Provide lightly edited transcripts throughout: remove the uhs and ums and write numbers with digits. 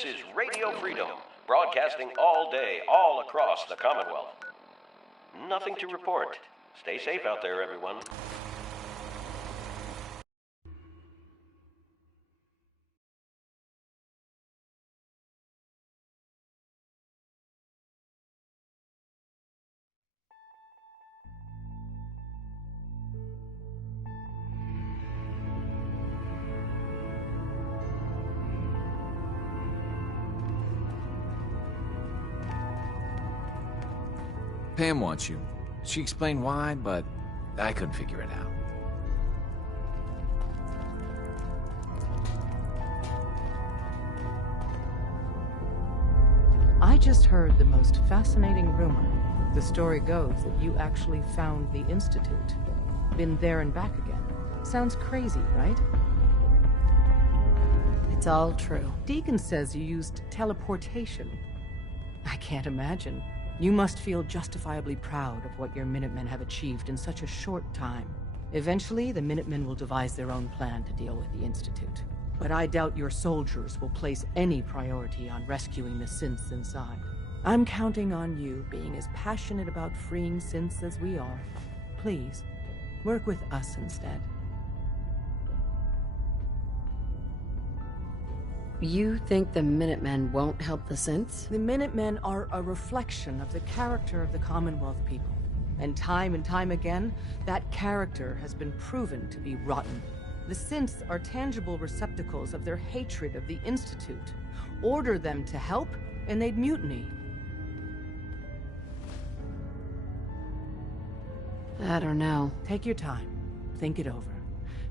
This is Radio Freedom, broadcasting all day, all across the Commonwealth. Nothing to report. Stay safe out there, everyone. Pam wants you. She explained why, but I couldn't figure it out. I just heard the most fascinating rumor. The story goes that you actually found the Institute. Been there and back again. Sounds crazy, right? It's all true. Deacon says you used teleportation. I can't imagine. You must feel justifiably proud of what your Minutemen have achieved in such a short time. Eventually, the Minutemen will devise their own plan to deal with the Institute. But I doubt your soldiers will place any priority on rescuing the synths inside. I'm counting on you being as passionate about freeing synths as we are. Please, work with us instead. You think the Minutemen won't help the synths? The Minutemen are a reflection of the character of the Commonwealth people. And time again, that character has been proven to be rotten. The synths are tangible receptacles of their hatred of the Institute. Order them to help, and they'd mutiny. I don't know. Take your time. Think it over.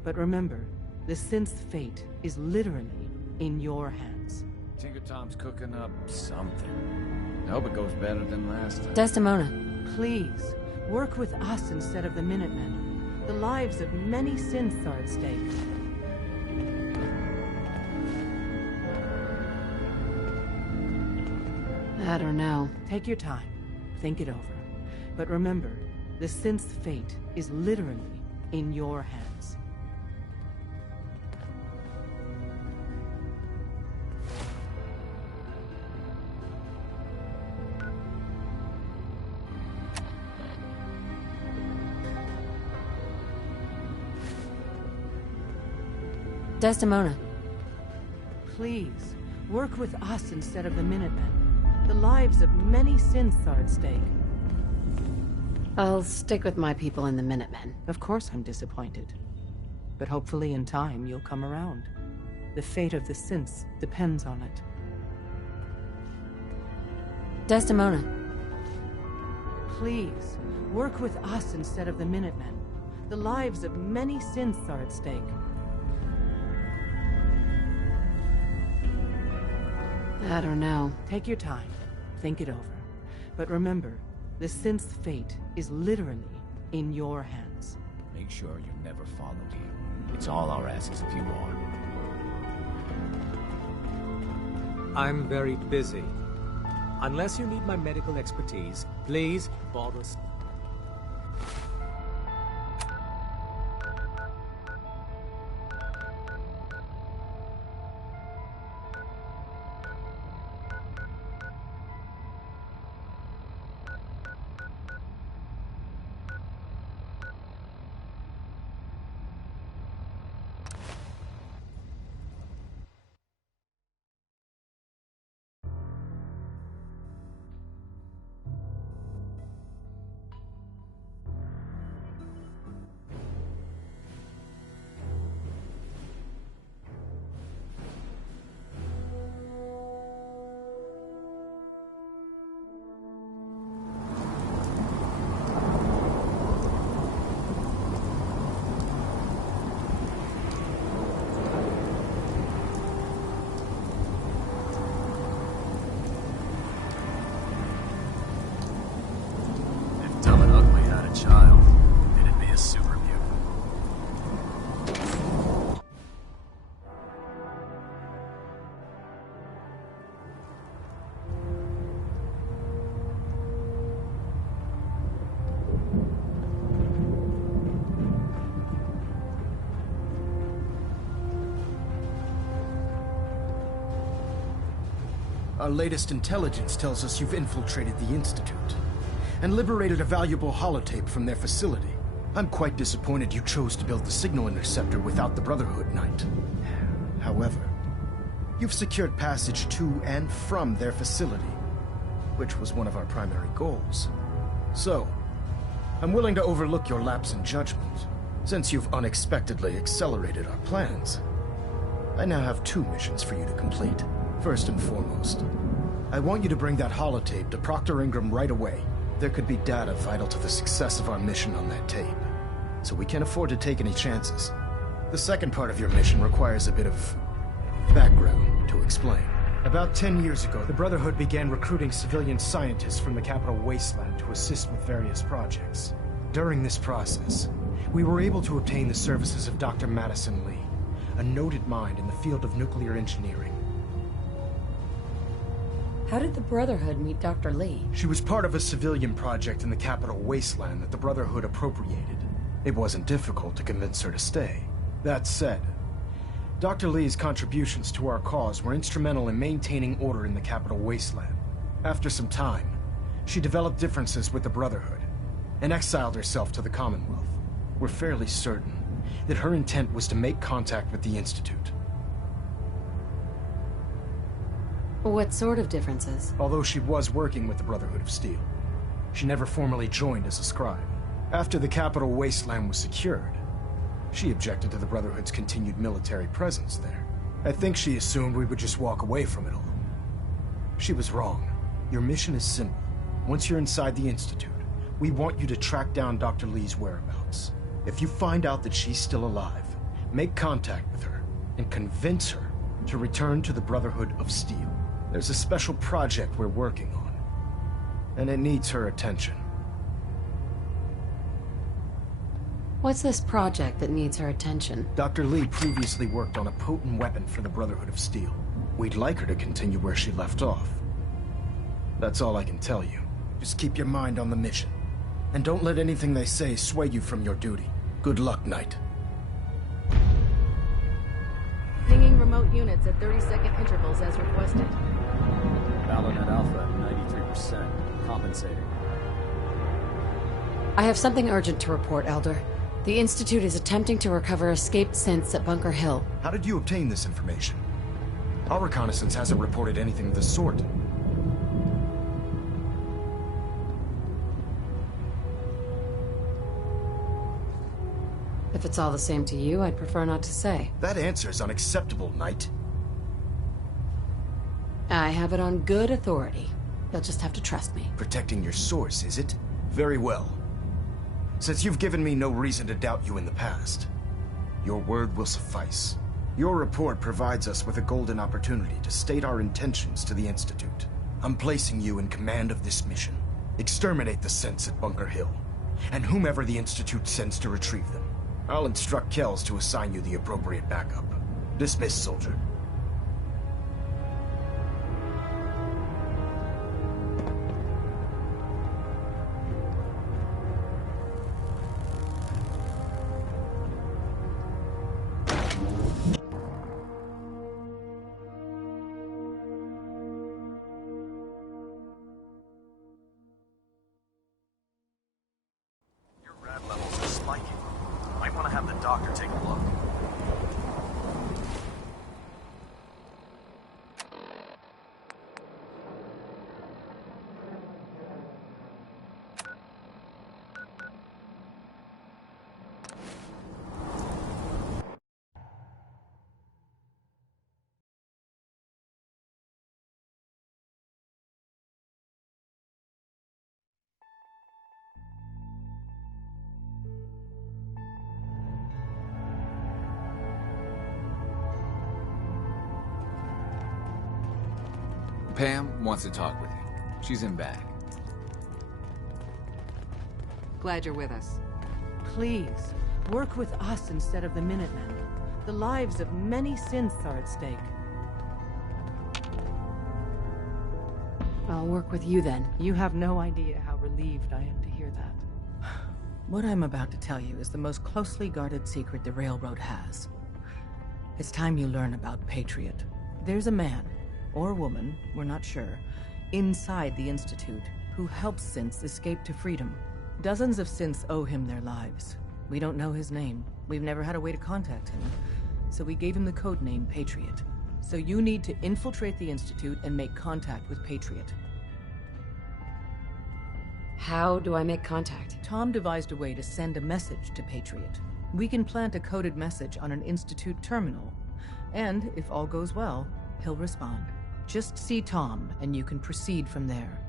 But remember, the synth's fate is literally in your hands. Tinker Tom's cooking up something. I hope it goes better than last time. Desdemona. Please, work with us instead of the Minutemen. The lives of many synths are at stake. I don't know. Take your time. Think it over. But remember, the synth's fate is literally in your hands. Desdemona. Please, work with us instead of the Minutemen. The lives of many synths are at stake. I'll stick with my people in the Minutemen. Of course I'm disappointed. But hopefully in time you'll come around. The fate of the synths depends on it. Desdemona. Please, work with us instead of the Minutemen. The lives of many synths are at stake. I don't know. Take your time. Think it over. But remember, the synth's fate is literally in your hands. Make sure you never follow here. It's all our asses if you are. I'm very busy. Unless you need my medical expertise, please borrow. Our latest intelligence tells us you've infiltrated the Institute and liberated a valuable holotape from their facility. I'm quite disappointed you chose to build the signal interceptor without the Brotherhood, Knight. However, you've secured passage to and from their facility, which was one of our primary goals. So, I'm willing to overlook your lapse in judgment, since you've unexpectedly accelerated our plans. I now have 2 missions for you to complete. First and foremost, I want you to bring that holotape to Proctor Ingram right away. There could be data vital to the success of our mission on that tape, so we can't afford to take any chances. The second part of your mission requires a bit of background to explain. About 10 years ago, the Brotherhood began recruiting civilian scientists from the capital wasteland to assist with various projects. During this process, we were able to obtain the services of Dr. Madison Lee, a noted mind in the field of nuclear engineering. How did the Brotherhood meet Dr. Lee? She was part of a civilian project in the capital wasteland that the Brotherhood appropriated. It wasn't difficult to convince her to stay. That said, Dr. Lee's contributions to our cause were instrumental in maintaining order in the capital wasteland. After some time, she developed differences with the Brotherhood and exiled herself to the Commonwealth. We're fairly certain that her intent was to make contact with the Institute. What sort of differences? Although she was working with the Brotherhood of Steel, she never formally joined as a scribe. After the capital wasteland was secured, she objected to the Brotherhood's continued military presence there. I think she assumed we would just walk away from it all. She was wrong. Your mission is simple. Once you're inside the Institute, we want you to track down Dr. Lee's whereabouts. If you find out that she's still alive, make contact with her and convince her to return to the Brotherhood of Steel. There's a special project we're working on, and it needs her attention. What's this project that needs her attention? Dr. Lee previously worked on a potent weapon for the Brotherhood of Steel. We'd like her to continue where she left off. That's all I can tell you. Just keep your mind on the mission, and don't let anything they say sway you from your duty. Good luck, Knight. Pinging remote units at 30-second intervals as requested. Battlenet Alpha at 93%. Compensating. I have something urgent to report, Elder. The Institute is attempting to recover escaped synths at Bunker Hill. How did you obtain this information? Our reconnaissance hasn't reported anything of the sort. If it's all the same to you, I'd prefer not to say. That answer is unacceptable, Knight. I have it on good authority. You'll just have to trust me. Protecting your source, is it? Very well. Since you've given me no reason to doubt you in the past, your word will suffice. Your report provides us with a golden opportunity to state our intentions to the Institute. I'm placing you in command of this mission. Exterminate the synths at Bunker Hill, and whomever the Institute sends to retrieve them. I'll instruct Kells to assign you the appropriate backup. Dismissed, soldier. Your rad levels are spiking. Might want to have the doctor take a look. Pam wants to talk with you. She's in back. Glad you're with us. Please, work with us instead of the Minutemen. The lives of many synths are at stake. I'll work with you then. You have no idea how relieved I am to hear that. What I'm about to tell you is the most closely guarded secret the Railroad has. It's time you learn about Patriot. There's a man or woman, we're not sure, inside the Institute, who helps synths escape to freedom. Dozens of synths owe him their lives. We don't know his name. We've never had a way to contact him. So we gave him the codename Patriot. So you need to infiltrate the Institute and make contact with Patriot. How do I make contact? Tom devised a way to send a message to Patriot. We can plant a coded message on an Institute terminal. And, if all goes well, he'll respond. Just see Tom, and you can proceed from there.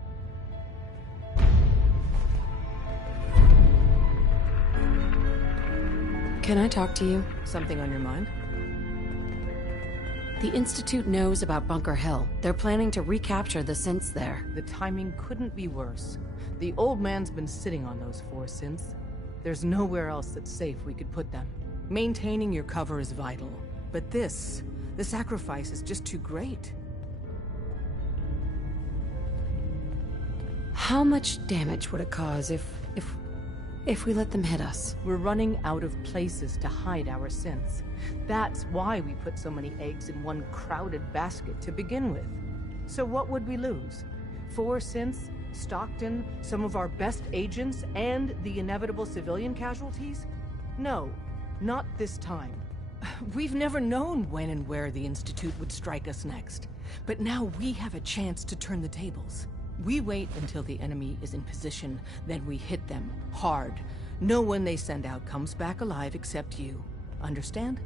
Can I talk to you? Something on your mind? The Institute knows about Bunker Hill. They're planning to recapture the synths there. The timing couldn't be worse. The old man's been sitting on those 4 synths. There's nowhere else that's safe we could put them. Maintaining your cover is vital. But the sacrifice is just too great. How much damage would it cause if we let them hit us? We're running out of places to hide our synths. That's why we put so many eggs in one crowded basket to begin with. So what would we lose? 4 synths, Stockton, some of our best agents, and the inevitable civilian casualties? No, not this time. We've never known when and where the Institute would strike us next. But now we have a chance to turn the tables. We wait until the enemy is in position, then we hit them hard. No one they send out comes back alive except you. Understand?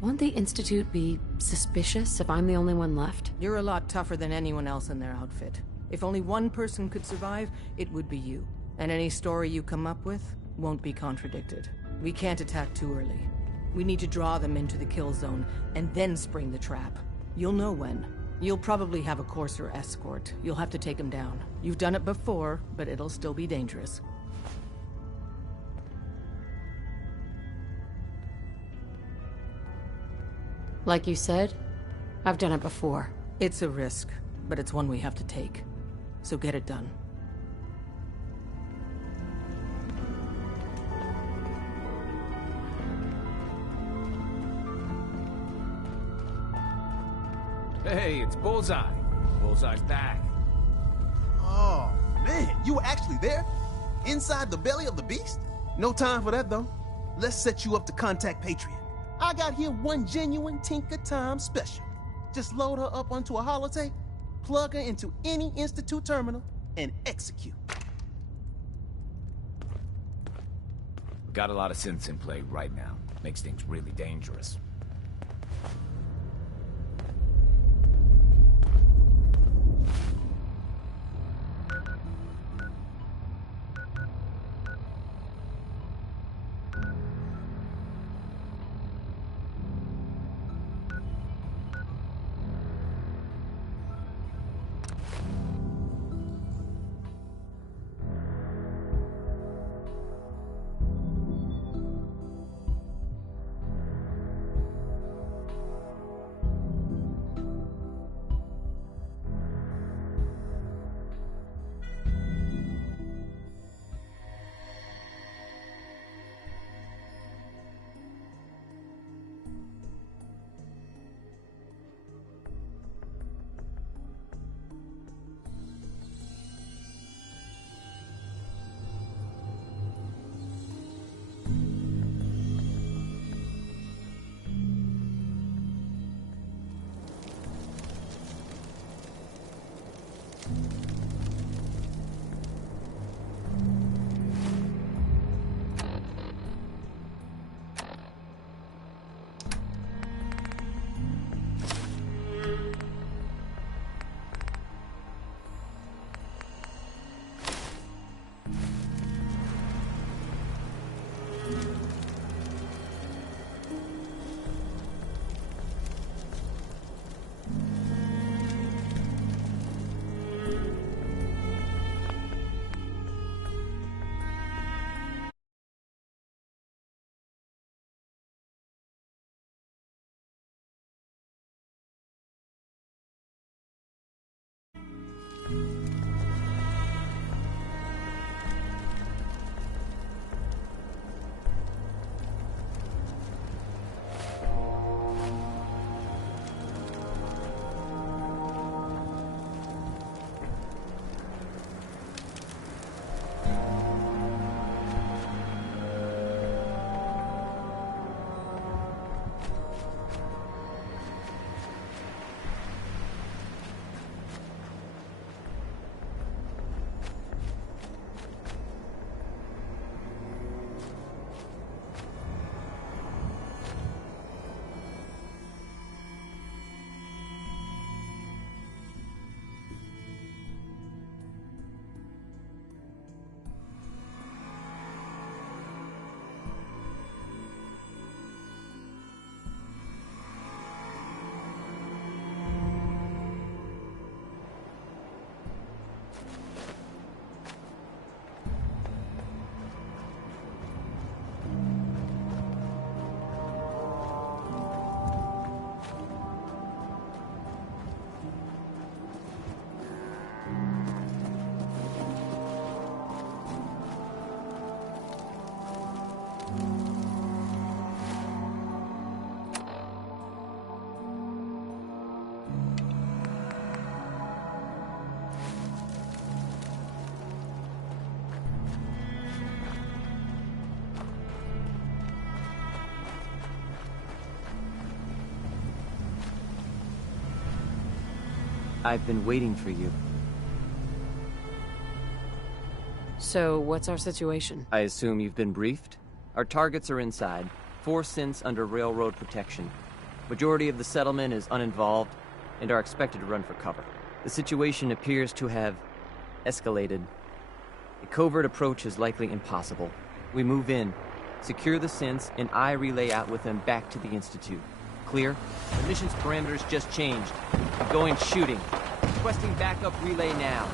Won't the Institute be suspicious if I'm the only one left? You're a lot tougher than anyone else in their outfit. If only one person could survive, it would be you. And any story you come up with won't be contradicted. We can't attack too early. We need to draw them into the kill zone, and then spring the trap. You'll know when. You'll probably have a Courser escort. You'll have to take them down. You've done it before, but it'll still be dangerous. Like you said, I've done it before. It's a risk, but it's one we have to take. So get it done. Hey, it's Bullseye. Bullseye's back. Oh, man, you were actually there? Inside the belly of the beast? No time for that, though. Let's set you up to contact Patriot. I got here one genuine Tinker Time special. Just load her up onto a holotape, plug her into any Institute terminal, and execute. We got a lot of synths in play right now. Makes things really dangerous. I've been waiting for you. So, what's our situation? I assume you've been briefed? Our targets are inside. 4 synths under railroad protection. Majority of the settlement is uninvolved and are expected to run for cover. The situation appears to have escalated. A covert approach is likely impossible. We move in, secure the synths, and I relay out with them back to the Institute. Clear? The mission's parameters just changed. I'm going shooting. Requesting backup relay now.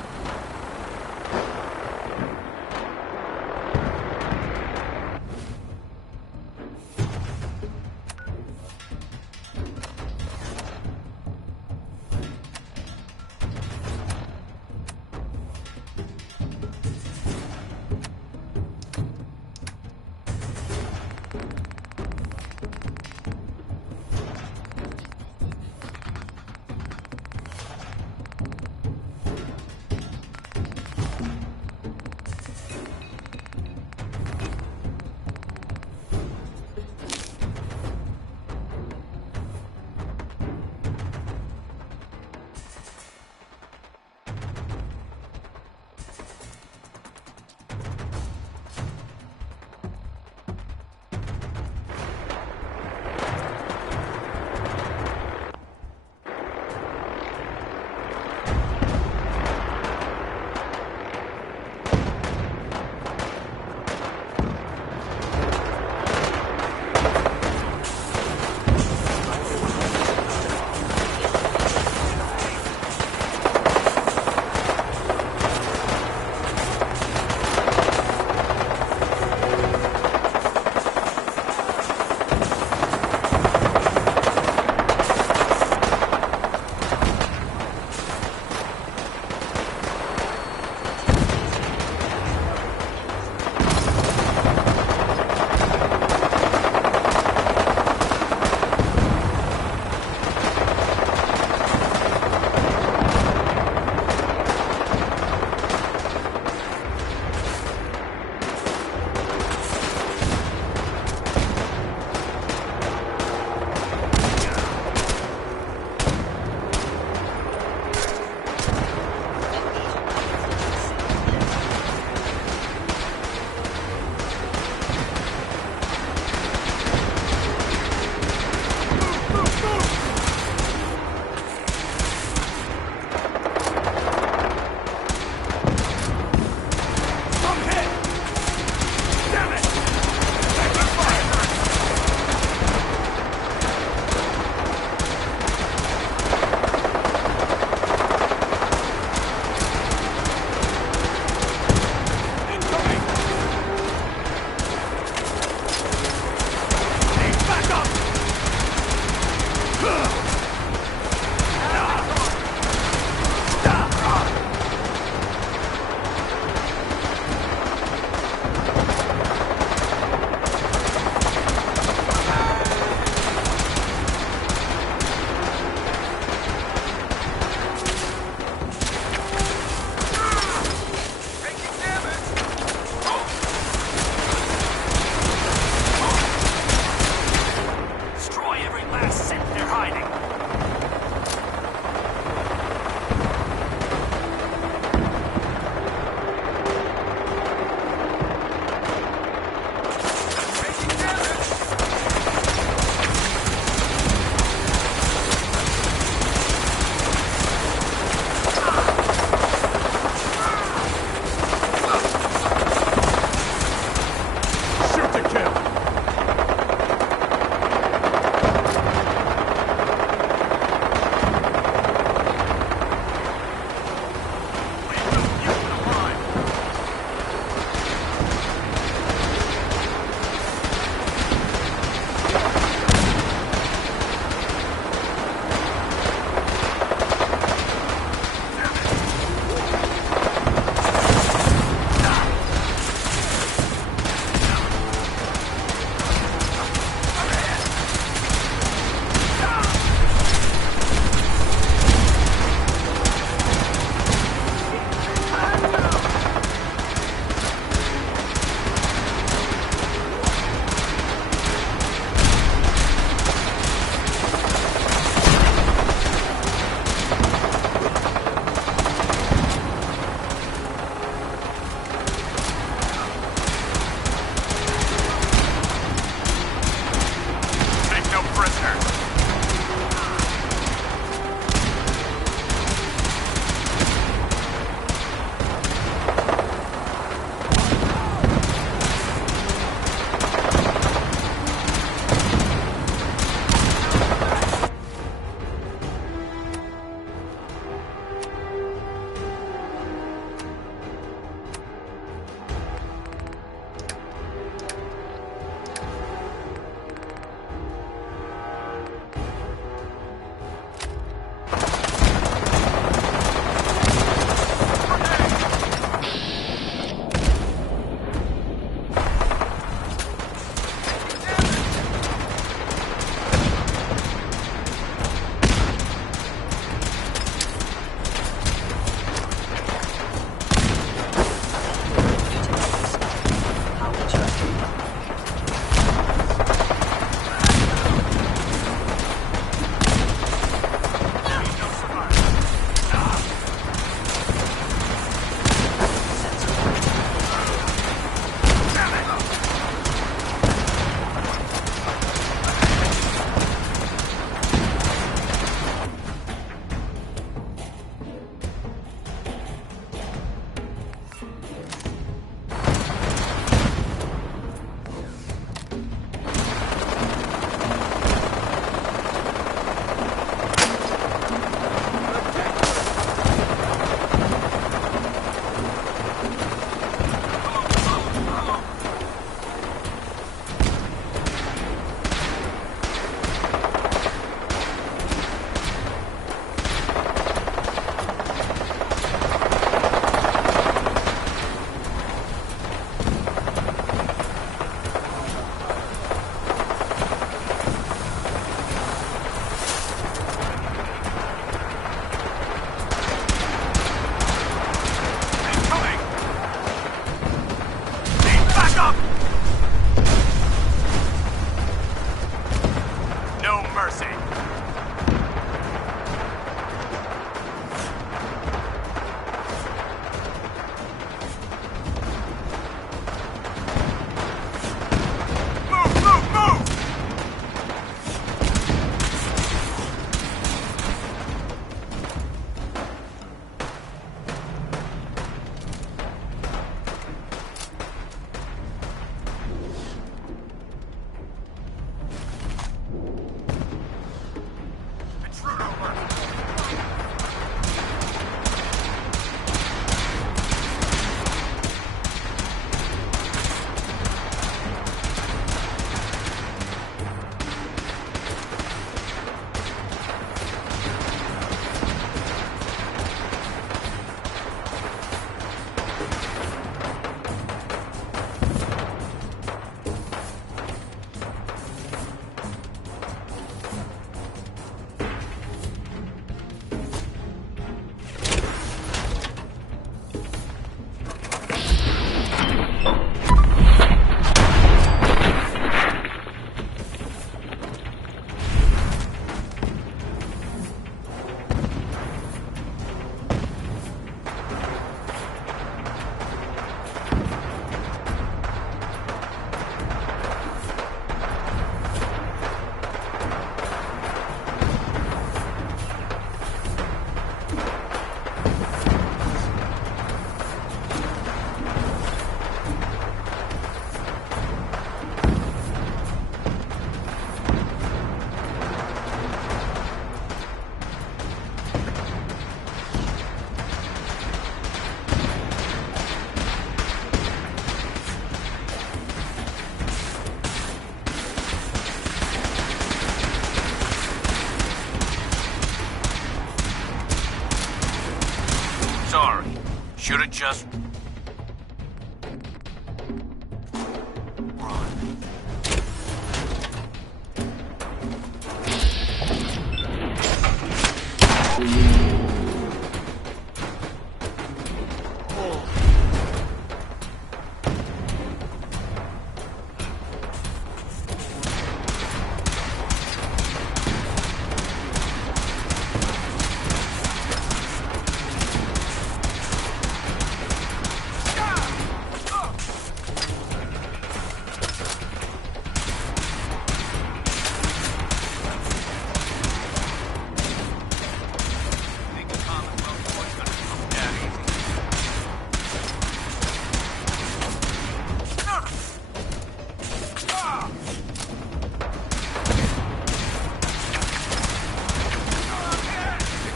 Should've just...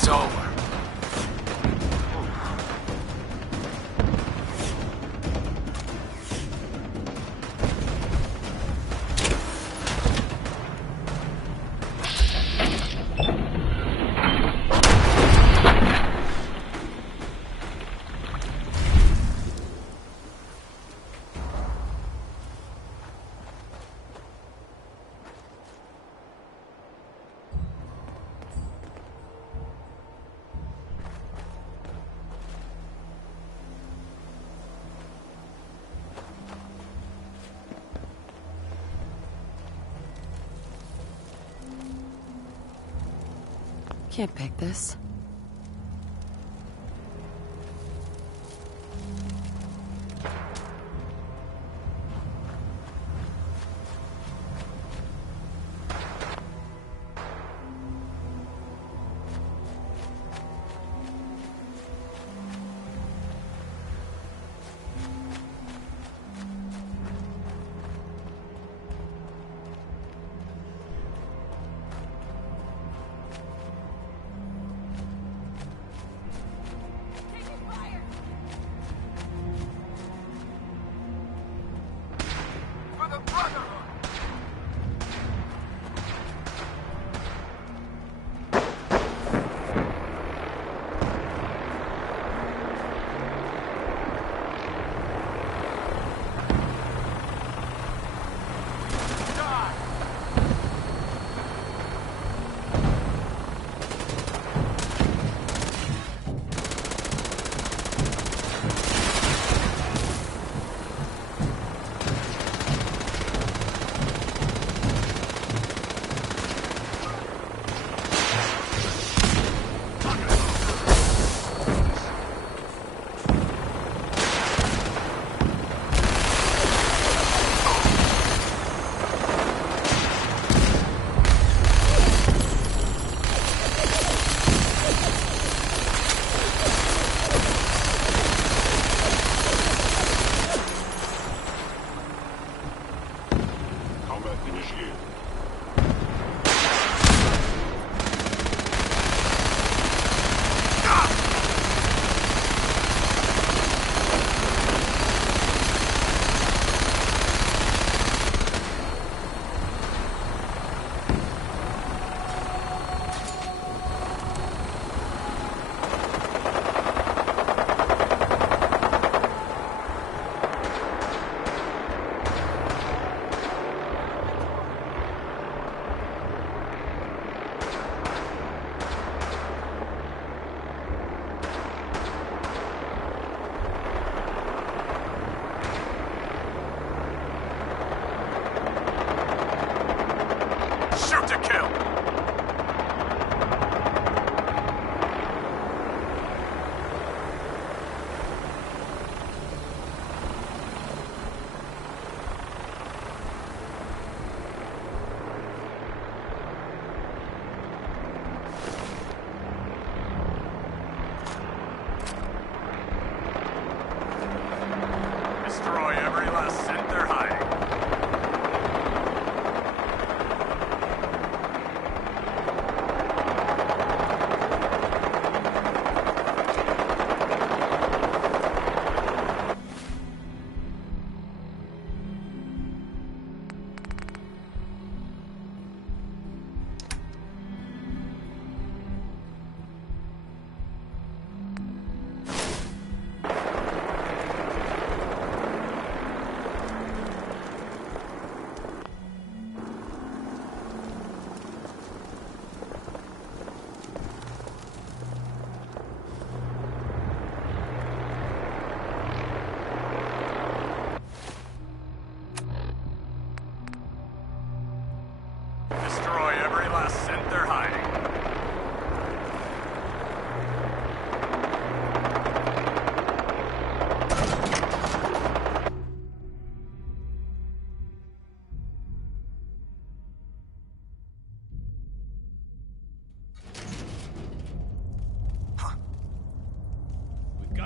It's over. Can't pick this.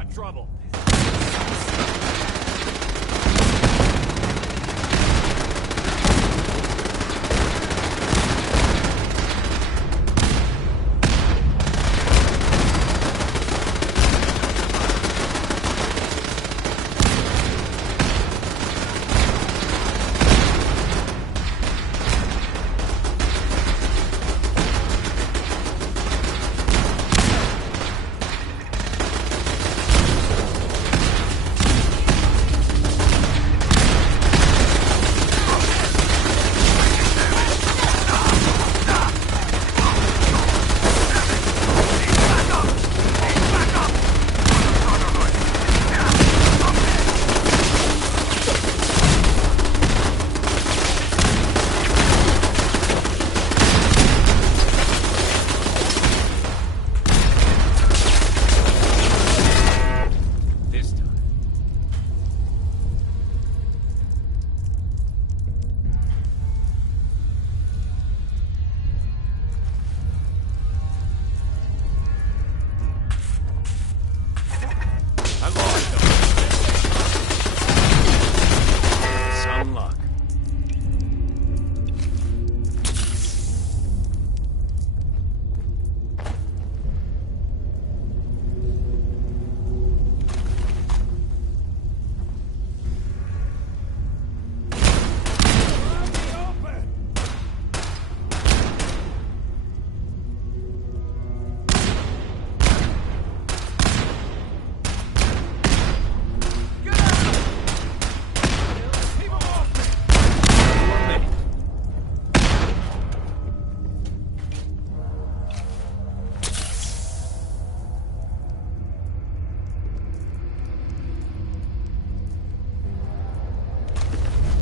got trouble.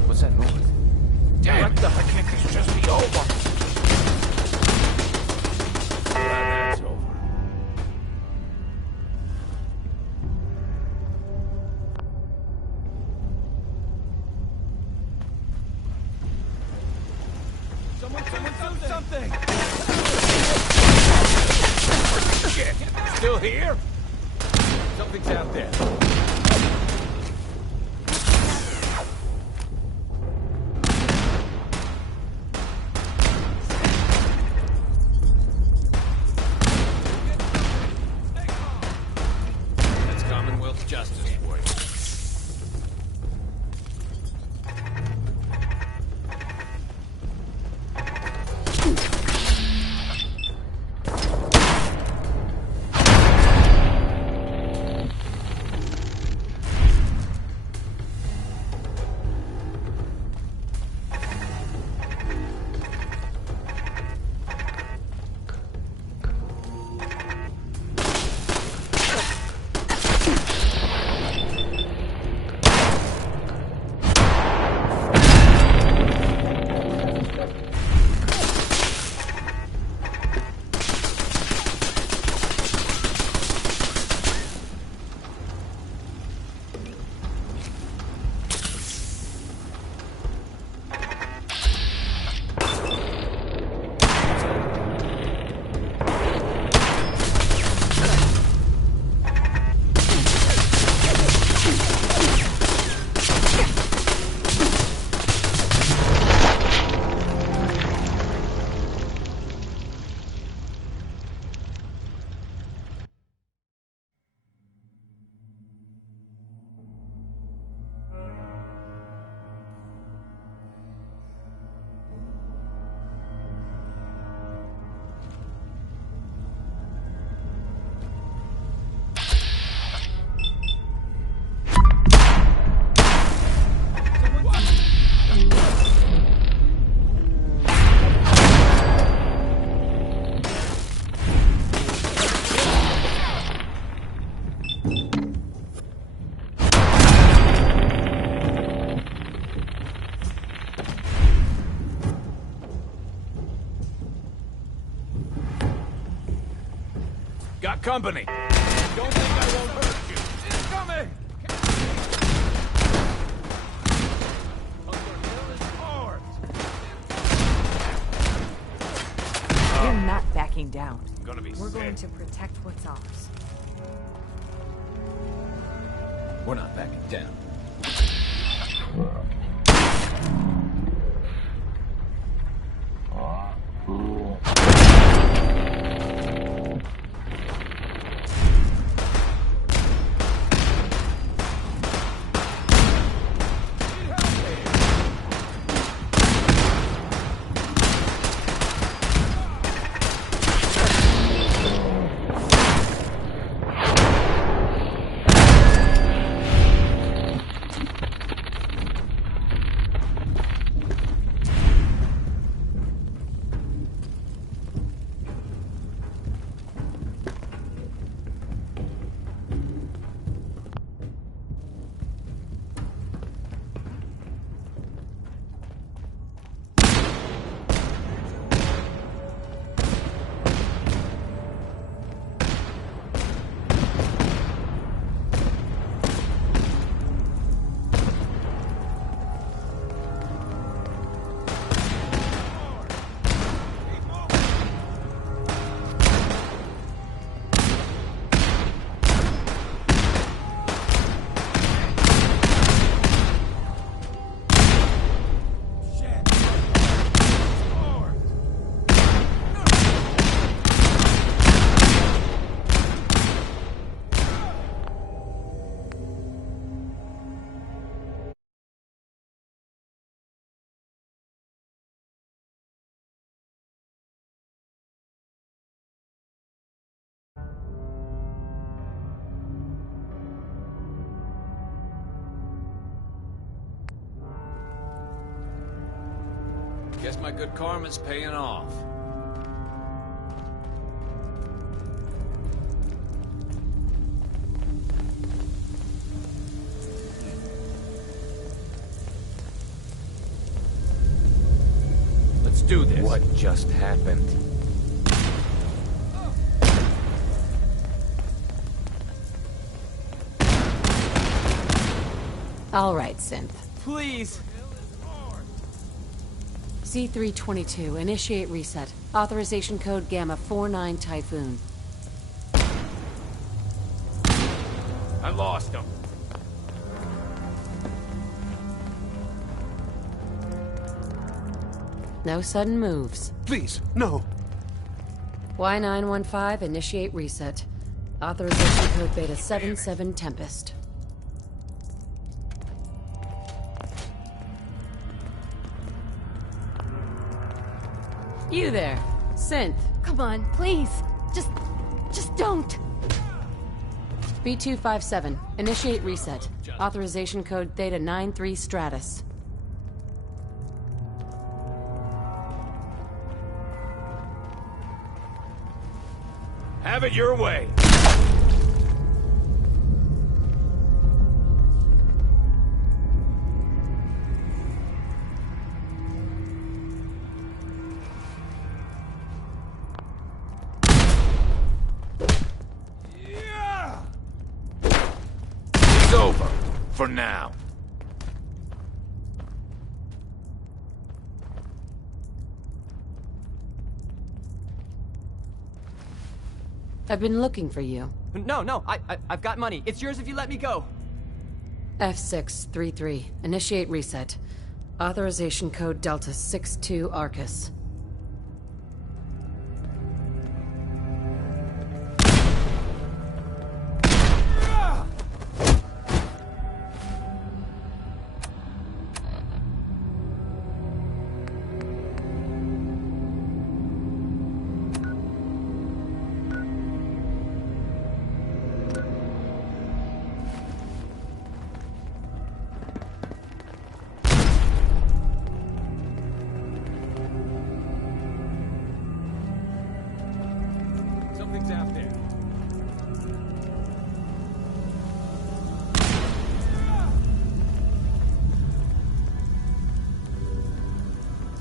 What's that noise? Damn! What the heck can this just be over? Glad that's over. Someone do something! Shit! Still here? Something's out there. Justice for you. Got company. Don't think I won't hurt you. It's coming! We're not backing down. Gonna be We're sick. going to protect what's ours. We're not backing down. Guess my good karma's paying off. Let's do this. What just happened? All right, Synth. Please! C-322, initiate reset. Authorization code Gamma 49 Typhoon. I lost him. No sudden moves. Please, no. Y915, initiate reset. Authorization code Beta 77 Tempest. You there, Synth. Come on, please. Just don't. B257, initiate reset. Authorization code Theta 93 Stratus. Have it your way. It's over. For now. I've been looking for you. No, I've got money. It's yours if you let me go. F633, initiate reset. Authorization code Delta 62 Arcus. Something's out there.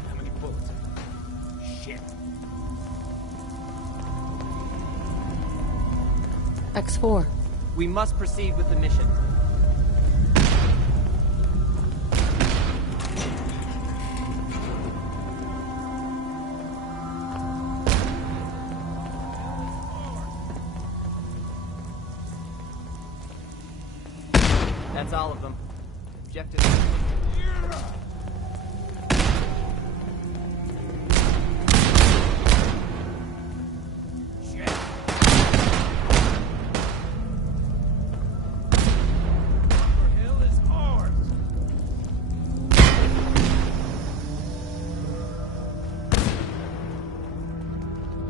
How many bullets? Shit. X4. We must proceed with the mission. That's all of them. Objective.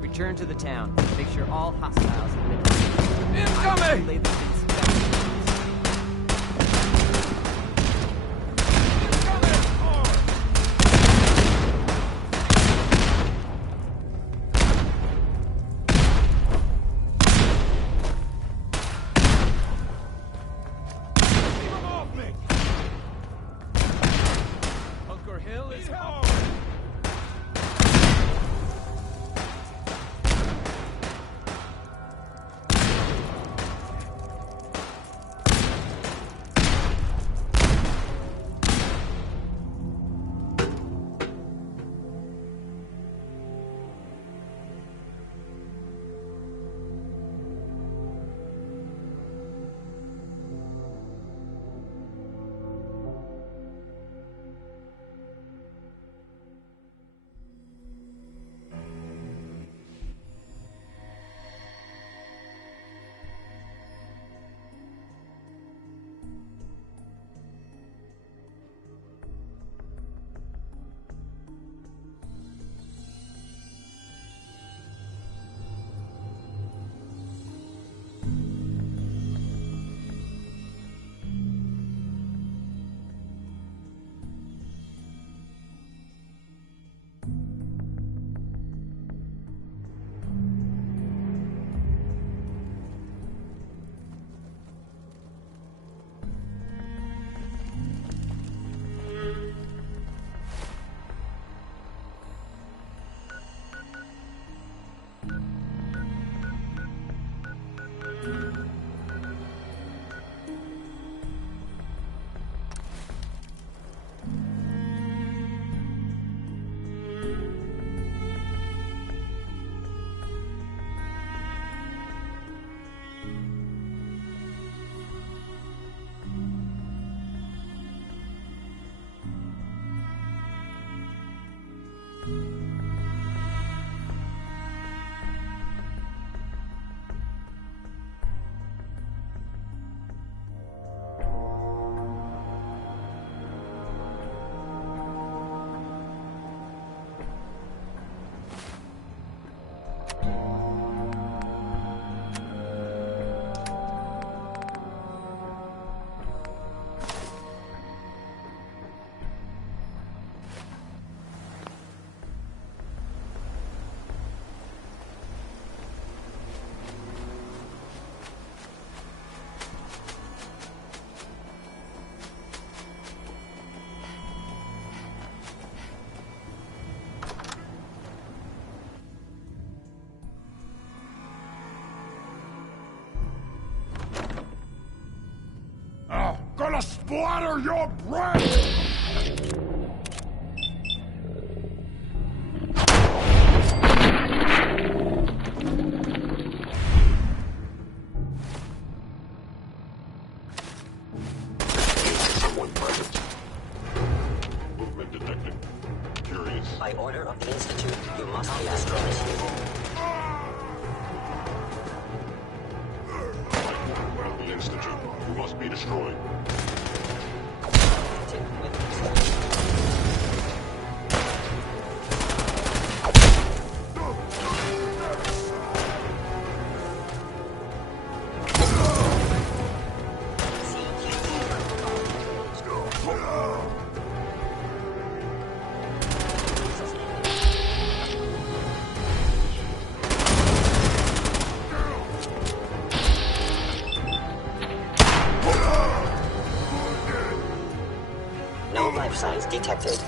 Return to the town. Make sure all hostiles have been... Incoming! Lay them in Bunker Hill is ours! Gonna splatter your brain! Someone present. Movement detected. Curious. By order of the Institute, you must be destroyed. Well, the Institute. You must be destroyed. No life signs detected.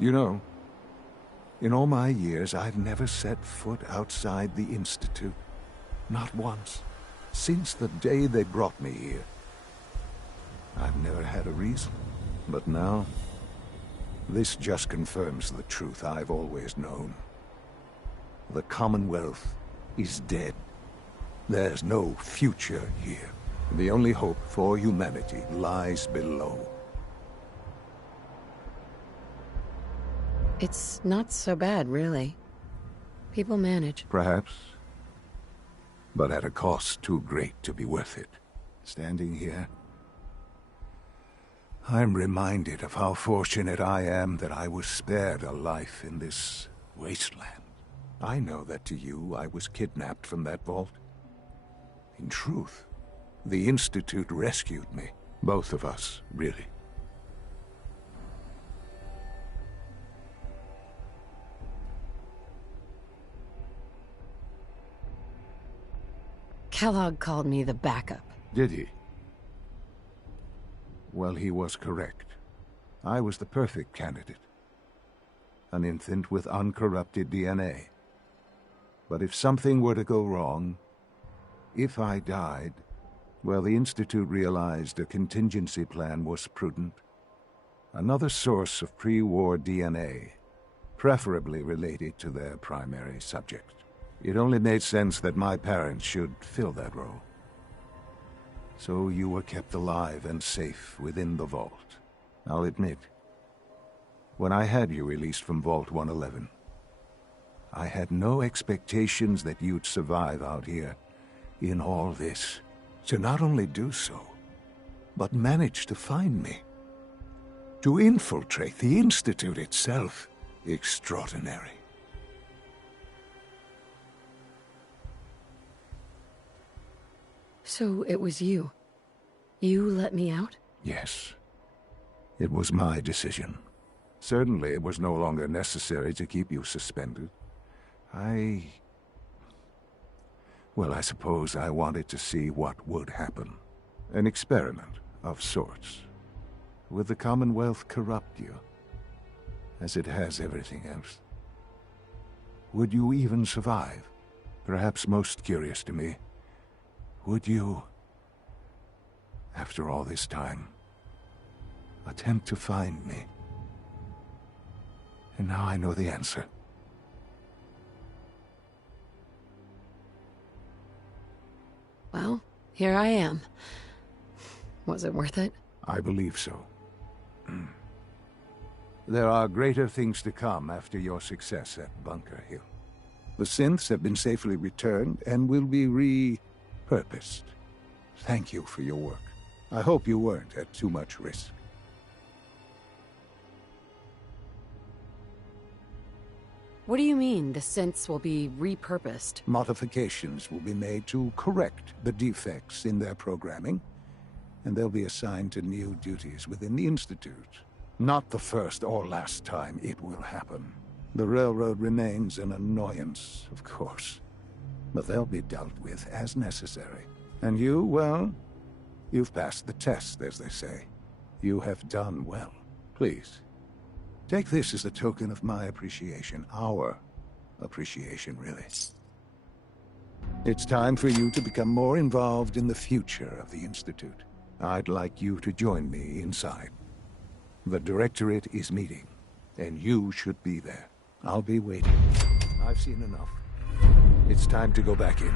You know, in all my years, I've never set foot outside the Institute. Not once. Since the day they brought me here. I've never had a reason. But now, this just confirms the truth I've always known. The Commonwealth is dead. There's no future here. The only hope for humanity lies below. It's not so bad, really. People manage. Perhaps. But at a cost too great to be worth it. Standing here, I'm reminded of how fortunate I am that I was spared a life in this wasteland. I know that to you, I was kidnapped from that vault. In truth, the Institute rescued me. Both of us, really. Kellogg called me the backup. Did he? Well, he was correct. I was the perfect candidate. An infant with uncorrupted DNA. But if something were to go wrong, if I died, well, the Institute realized a contingency plan was prudent. Another source of pre-war DNA, preferably related to their primary subject. It only made sense that my parents should fill that role. So you were kept alive and safe within the vault. I'll admit, when I had you released from Vault 111, I had no expectations that you'd survive out here in all this. To not only do so, but manage to find me. To infiltrate the Institute itself. Extraordinary. So it was you. You let me out? Yes. It was my decision. Certainly it was no longer necessary to keep you suspended. Well, I suppose I wanted to see what would happen. An experiment of sorts. Would the Commonwealth corrupt you, as it has everything else? Would you even survive? Perhaps most curious to me, would you, after all this time, attempt to find me? And now I know the answer. Well, here I am. Was it worth it? I believe so. There are greater things to come after your success at Bunker Hill. The synths have been safely returned and will be repurposed. Thank you for your work. I hope you weren't at too much risk. What do you mean, the synths will be repurposed? Modifications will be made to correct the defects in their programming, and they'll be assigned to new duties within the Institute. Not the first or last time it will happen. The Railroad remains an annoyance, of course, but they'll be dealt with as necessary. And you, well, you've passed the test, as they say. You have done well. Please, take this as a token of my appreciation. Our appreciation, really. It's time for you to become more involved in the future of the Institute. I'd like you to join me inside. The Directorate is meeting, and you should be there. I'll be waiting. I've seen enough. It's time to go back in.